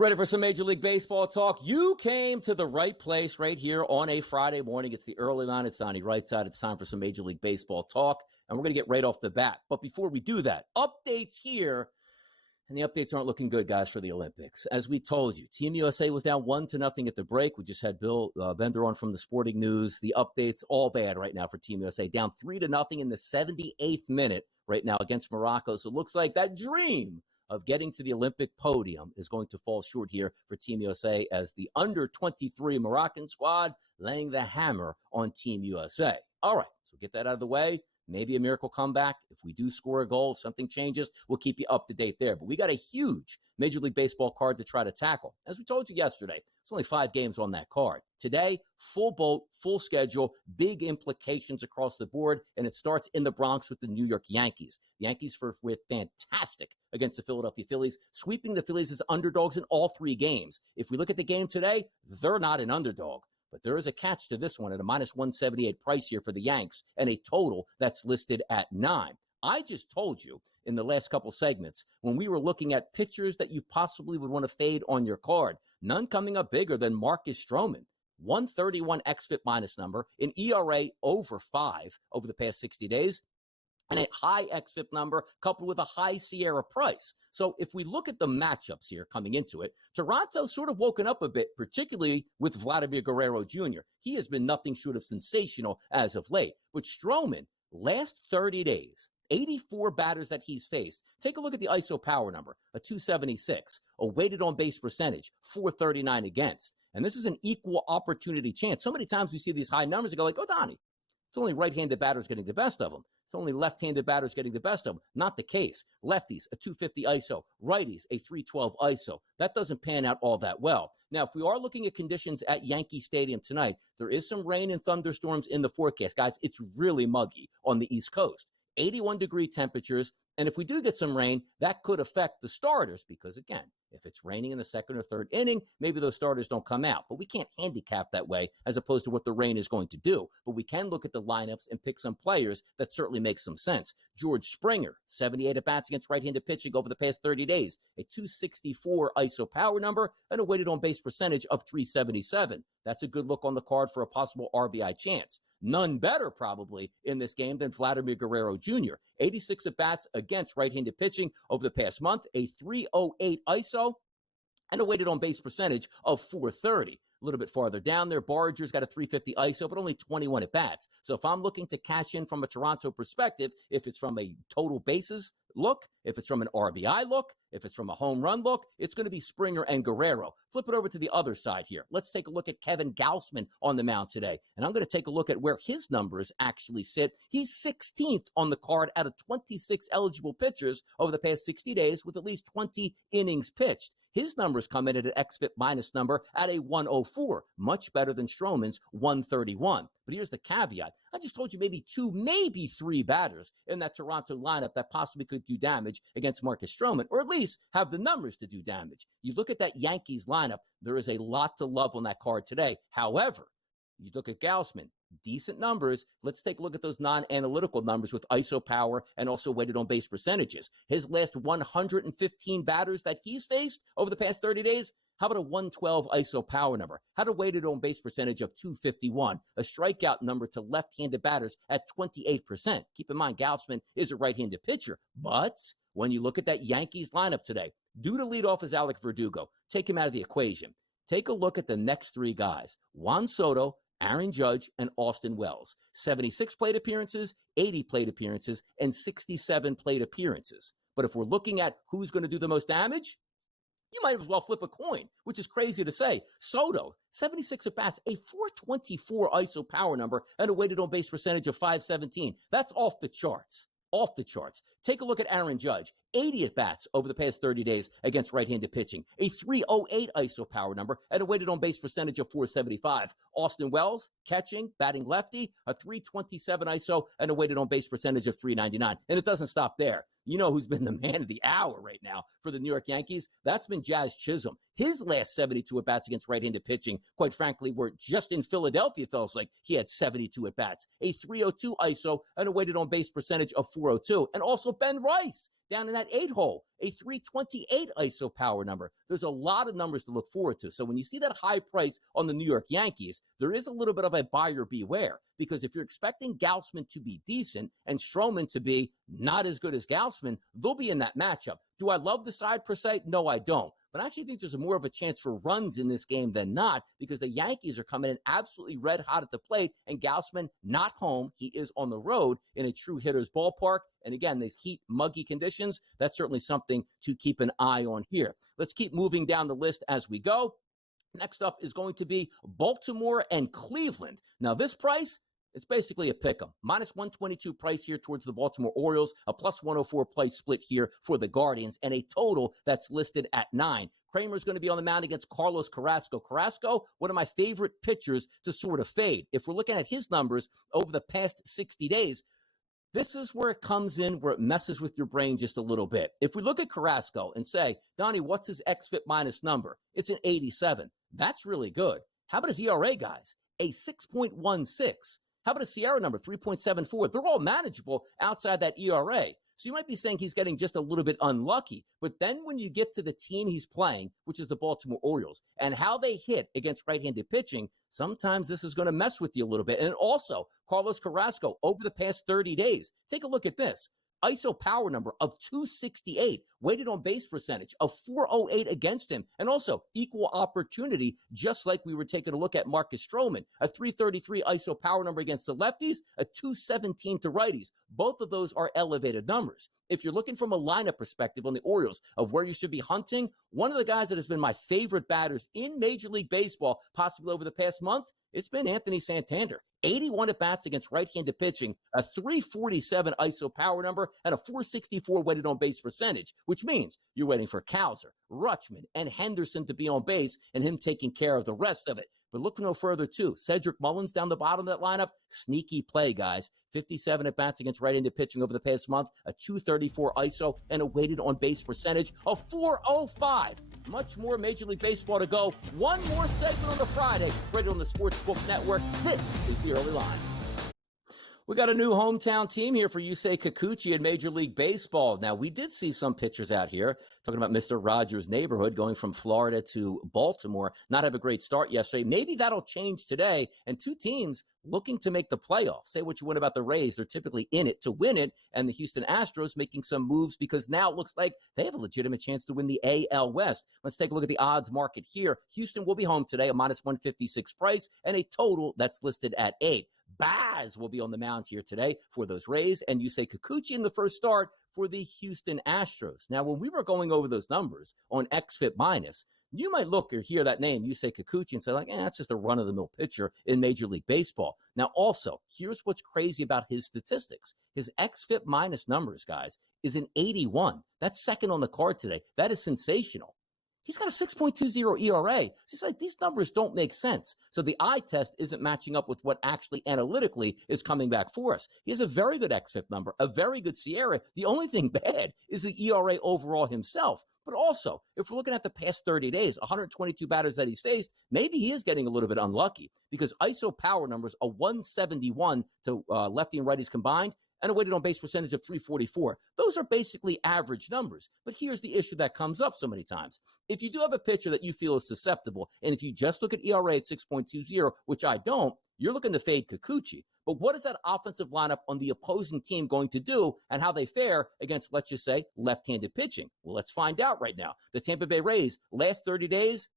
Ready for some Major League Baseball talk? You came to the right place right here on a Friday morning. It's the early line. It's Donnie right side. It's time for some Major League Baseball talk, and we're going to get right off the bat. But before we do that, updates here, and the updates aren't looking good, guys, for the Olympics. As we told you, Team USA was down 1-0 at the break. We just had Bill Bender on from the Sporting News. The updates, all bad right now for Team USA. Down 3-0 in the 78th minute right now against Morocco. So it looks like that dream of getting to the Olympic podium is going to fall short here for Team USA as the under-23 Moroccan squad laying the hammer on Team USA. All right, so get that out of the way. Maybe a miracle comeback. If we do score a goal, if something changes, we'll keep you up to date there. But we got a huge Major League Baseball card to try to tackle. As we told you yesterday, it's only 5 games on that card. Today, full boat, full schedule, big implications across the board, and it starts in the Bronx with the New York Yankees. The Yankees were fantastic against the Philadelphia Phillies, sweeping the Phillies as underdogs in all 3 games. If we look at the game today, they're not an underdog. But there is a catch to this one at a minus 178 price here for the Yanks and a total that's listed at 9. I just told you in the last couple segments when we were looking at pitchers that you possibly would want to fade on your card, none coming up bigger than Marcus Stroman. 131 xFIP minus number, an ERA over 5 over the past 60 days, and a high xFIP number coupled with a high Sierra price. So if we look at the matchups here coming into it, Toronto's sort of woken up a bit, particularly with Vladimir Guerrero Jr. He has been nothing short of sensational as of late. But Stroman, last 30 days, 84 batters that he's faced. Take a look at the ISO power number, a 276, a weighted on base percentage, 439 against. And this is an equal opportunity chance. So many times we see these high numbers and go like, oh, Donnie, it's only right-handed batters getting the best of them. It's only left-handed batters getting the best of them. Not the case. Lefties, a 250 ISO. Righties, a 312 ISO. That doesn't pan out all that well. Now, if we are looking at conditions at Yankee Stadium tonight, there is some rain and thunderstorms in the forecast. Guys, it's really muggy on the East Coast. 81-degree temperatures. And if we do get some rain, that could affect the starters because, again, if it's raining in the second or third inning, maybe those starters don't come out. But we can't handicap that way as opposed to what the rain is going to do. But we can look at the lineups and pick some players that certainly make some sense. George Springer, 78 at-bats against right-handed pitching over the past 30 days, a 264 ISO power number, and a weighted on-base percentage of 377. That's a good look on the card for a possible RBI chance. None better, probably, in this game than Vladimir Guerrero Jr. 86 at-bats against right-handed pitching over the past month, a 308 ISO, and a weighted on-base percentage of 430. A little bit farther down there, Barger's got a 350 ISO, but only 21 at-bats. So if I'm looking to cash in from a Toronto perspective, if it's from a total bases look, if it's from an RBI look, if it's from a home run look, it's going to be Springer and Guerrero. Flip it over to the other side here. Let's take a look at Kevin Gaussman on the mound today. And I'm going to take a look at where his numbers actually sit. He's 16th on the card out of 26 eligible pitchers over the past 60 days with at least 20 innings pitched. His numbers come in at an xFIP minus number at a 104, much better than Stroman's 131. But here's the caveat. I just told you maybe 2, maybe 3 batters in that Toronto lineup that possibly could do damage against Marcus Stroman, or at least have the numbers to do damage. You look at that Yankees lineup, there is a lot to love on that card today. However, you look at Gaussman, decent numbers. Let's take a look at those non-analytical numbers with ISO power and also weighted on base percentages. His last 115 batters that he's faced over the past 30 days, how about a 112 ISO power number? How about a weighted on base percentage of 251? A strikeout number to left-handed batters at 28%. Keep in mind, Gaussman is a right-handed pitcher. But when you look at that Yankees lineup today, due to leadoff is Alec Verdugo. Take him out of the equation. Take a look at the next 3 guys. Juan Soto, Aaron Judge, and Austin Wells. 76 plate appearances, 80 plate appearances, and 67 plate appearances. But if we're looking at who's going to do the most damage, you might as well flip a coin, which is crazy to say. Soto, 76 at-bats, a 424 ISO power number, and a weighted on-base percentage of 517. That's off the charts. Off the charts. Take a look at Aaron Judge. 80 at-bats over the past 30 days against right-handed pitching. A 308 ISO power number and a weighted on-base percentage of 475. Austin Wells, catching, batting lefty, a 327 ISO and a weighted on-base percentage of 399. And it doesn't stop there. You know who's been the man of the hour right now for the New York Yankees? That's been Jazz Chisholm. His last 72 at-bats against right-handed pitching, quite frankly, were just in Philadelphia, it feels like he had 72 at-bats. A 302 ISO and a weighted on-base percentage of 402. And also Ben Rice, down in that 8-hole, a 328 ISO power number. There's a lot of numbers to look forward to. So when you see that high price on the New York Yankees, there is a little bit of a buyer beware, because if you're expecting Gaussman to be decent and Stroman to be not as good as Gaussman, they'll be in that matchup. Do I love the side per se? No, I don't. But I actually think there's more of a chance for runs in this game than not, because the Yankees are coming in absolutely red hot at the plate, and Gaussman not home. He is on the road in a true hitter's ballpark. And again, these heat, muggy conditions, that's certainly something to keep an eye on here. Let's keep moving down the list as we go. Next up is going to be Baltimore and Cleveland. Now, this price, it's basically a pick 'em. Minus 122 price here towards the Baltimore Orioles, a plus 104 price split here for the Guardians, and a total that's listed at 9. Kramer's going to be on the mound against Carlos Carrasco. Carrasco, one of my favorite pitchers to sort of fade. If we're looking at his numbers over the past 60 days, this is where it comes in, where it messes with your brain just a little bit. If we look at Carrasco and say, Donnie, what's his XFIP minus number? It's an 87. That's really good. How about his ERA, guys? A 6.16. How about a Sierra number, 3.74? They're all manageable outside that ERA. So you might be saying he's getting just a little bit unlucky. But then when you get to the team he's playing, which is the Baltimore Orioles, and how they hit against right-handed pitching, sometimes this is going to mess with you a little bit. And also, Carlos Carrasco, over the past 30 days, take a look at this. ISO power number of 268, weighted on base percentage of 408 against him, and also equal opportunity, just like we were taking a look at Marcus Stroman, a 333 ISO power number against the lefties, a 217 to righties. Both of those are elevated numbers. If you're looking from a lineup perspective on the Orioles of where you should be hunting, one of the guys that has been my favorite batters in Major League Baseball, possibly over the past month, it's been Anthony Santander. 81 at-bats against right-handed pitching, a 347 ISO power number, and a 464 weighted on base percentage, which means you're waiting for Cowser, Rutschman, and Henderson to be on base and him taking care of the rest of it. But look no further, too. Cedric Mullins down the bottom of that lineup, sneaky play, guys. 57 at-bats against right-handed pitching over the past month, a 234 ISO, and a weighted on base percentage of 405. Much more Major League Baseball to go. One more segment on the Friday, right on the Sportsbook Network. This is the Early Line. We got a new hometown team here for Yusei Kikuchi in Major League Baseball. Now, we did see some pitchers out here, talking about Mr. Rogers' neighborhood, going from Florida to Baltimore, not have a great start yesterday. Maybe that'll change today, and two teams looking to make the playoffs. Say what you want about the Rays. They're typically in it to win it, and the Houston Astros making some moves because now it looks like they have a legitimate chance to win the AL West. Let's take a look at the odds market here. Houston will be home today, a minus 156 price, and a total that's listed at 8. Baz will be on the mound here today for those Rays, and Yusei Kikuchi in the first start for the Houston Astros. Now, when we were going over those numbers on XFIP minus, you might look or hear that name, Yusei Kikuchi, and say, like, that's just a run-of-the-mill pitcher in Major League Baseball. Now, also, here's what's crazy about his statistics. His XFIP minus numbers, guys, is an 81. That's second on the card today. That is sensational. He's got a 6.20 ERA. It's just like these numbers don't make sense. So the eye test isn't matching up with what actually analytically is coming back for us. He has a very good XFIP number, a very good Sierra. The only thing bad is the ERA overall himself. But also, if we're looking at the past 30 days, 122 batters that he's faced, maybe he is getting a little bit unlucky because ISO power numbers are 171 to lefty and righties combined, and a weighted on base percentage of 344. Those are basically average numbers. But here's the issue that comes up so many times. If you do have a pitcher that you feel is susceptible, and if you just look at ERA at 6.20, which I don't, you're looking to fade Kikuchi. But what is that offensive lineup on the opposing team going to do and how they fare against, let's just say, left-handed pitching? Well, let's find out right now. The Tampa Bay Rays, last 30 days,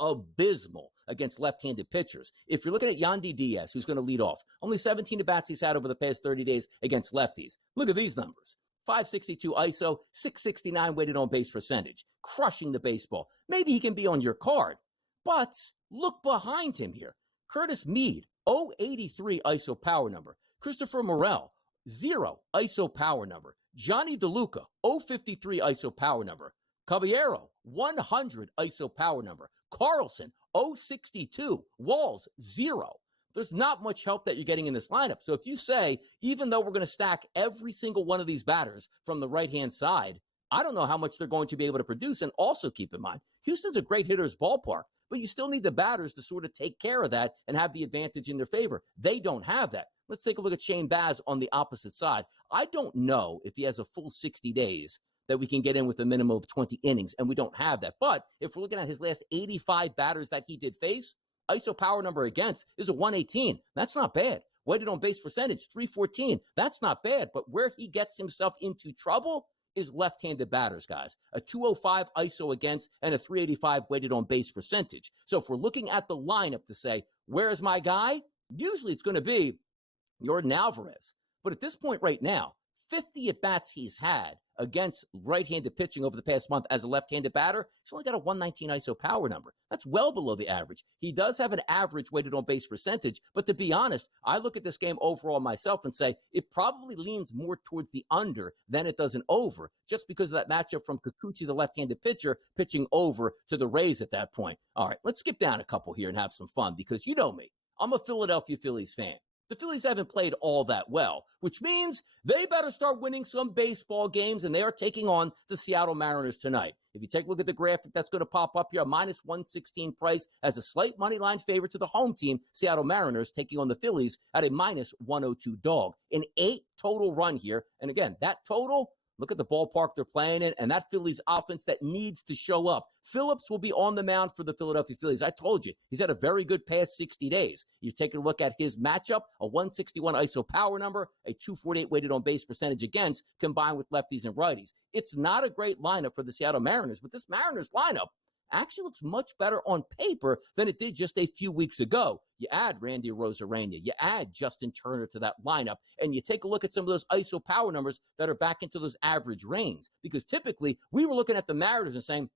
abysmal against left-handed pitchers. If you're looking at Yandy Diaz, who's going to lead off, only 17 at-bats he's had over the past 30 days against lefties. Look at these numbers. 562 ISO, 669 weighted on base percentage, crushing the baseball. Maybe he can be on your card, but look behind him here. Curtis Mead, 083 ISO power number. Christopher Morel, 0 ISO power number. Johnny DeLuca, 053 ISO power number. Caballero, 100 ISO power number. Carlson, 062. Walls, 0. There's not much help that you're getting in this lineup. So if you say, even though we're going to stack every single one of these batters from the right-hand side, I don't know how much they're going to be able to produce. And also keep in mind, Houston's a great hitter's ballpark, but you still need the batters to sort of take care of that and have the advantage in their favor. They don't have that. Let's take a look at Shane Baz on the opposite side. I don't know if he has a full 60 days that we can get in with a minimum of 20 innings, and we don't have that. But if we're looking at his last 85 batters that he did face, ISO power number against is a 118. That's not bad. Weighted on base percentage, 314. That's not bad. But where he gets himself into trouble is left-handed batters, guys. A 205 ISO against and a 385 weighted on base percentage. So if we're looking at the lineup to say, where's my guy? Usually it's going to be Yordan Alvarez. But at this point right now, 50 at-bats he's had against right-handed pitching over the past month as a left-handed batter, he's only got a 119 ISO power number. That's well below the average. He does have an average weighted on base percentage, but to be honest, I look at this game overall myself and say it probably leans more towards the under than it does an over, just because of that matchup from Kikuchi, the left-handed pitcher, pitching over to the Rays at that point. All right, let's skip down a couple here and have some fun, because you know me. I'm a Philadelphia Phillies fan. The Phillies haven't played all that well, which means they better start winning some baseball games, and they are taking on the Seattle Mariners tonight. If you take a look at the graphic that's going to pop up here, a minus 116 price as a slight money line favorite to the home team, Seattle Mariners, taking on the Phillies at a minus 102 dog. An 8 total run here. And again, that total, look at the ballpark they're playing in, and that Phillies offense that needs to show up. Phillips will be on the mound for the Philadelphia Phillies. I told you, he's had a very good past 60 days. You take a look at his matchup, a 161 ISO power number, a 248 weighted on base percentage against, combined with lefties and righties. It's not a great lineup for the Seattle Mariners, but this Mariners lineup actually looks much better on paper than it did just a few weeks ago. You add Randy Arozarena, you add Justin Turner to that lineup, and you take a look at some of those ISO power numbers that are back into those average range. Because typically, we were looking at the Mariners and saying,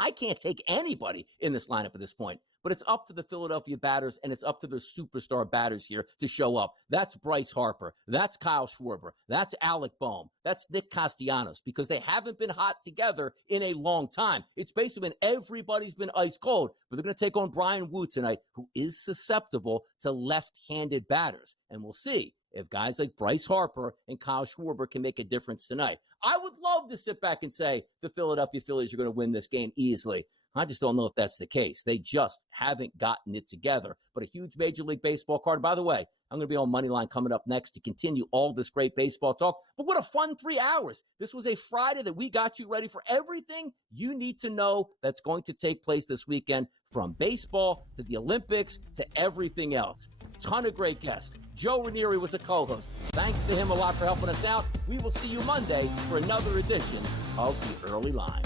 I can't take anybody in this lineup at this point. But it's up to the Philadelphia batters, and it's up to the superstar batters here to show up. That's Bryce Harper. That's Kyle Schwarber. That's Alec Boehm. That's Nick Castellanos, because they haven't been hot together in a long time. It's basically been everybody's been ice cold, but they're going to take on Brian Wu tonight, who is susceptible to left-handed batters. And we'll see if guys like Bryce Harper and Kyle Schwarber can make a difference tonight. I would love to sit back and say the Philadelphia Phillies are going to win this game easily. I just don't know if that's the case. They just haven't gotten it together. But a huge Major League Baseball card. By the way, I'm going to be on Moneyline coming up next to continue all this great baseball talk. But what a fun 3 hours. This was a Friday that we got you ready for everything you need to know that's going to take place this weekend, from baseball to the Olympics to everything else. Ton of great guests. Joe Ranieri was a co-host. Thanks to him a lot for helping us out. We will see you Monday for another edition of The Early Line.